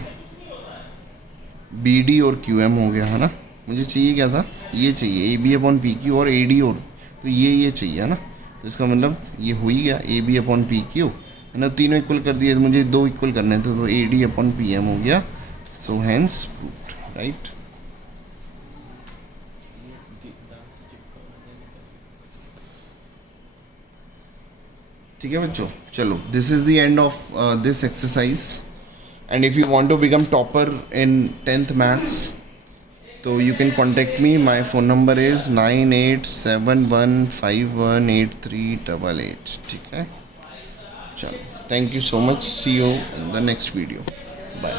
बी डी और क्यू एम हो गया है ना। मुझे चाहिए क्या था, ये चाहिए A B upon P Q और ए डी और, तो ये चाहिए है ना। तो इसका मतलब ये हो ही गया A B upon P Q है ना, तीनों इक्वल कर दिए, तो मुझे दो इक्वल करने थे, तो A D upon P M हो गया। So hence proved, right. ठीक है बच्चों, चलो this is the end of this exercise. And if you want to become topper in 10th maths, तो you can contact me. My phone number is 9871518388। ठीक है, चलो, thank you so much, see you in the next video, bye.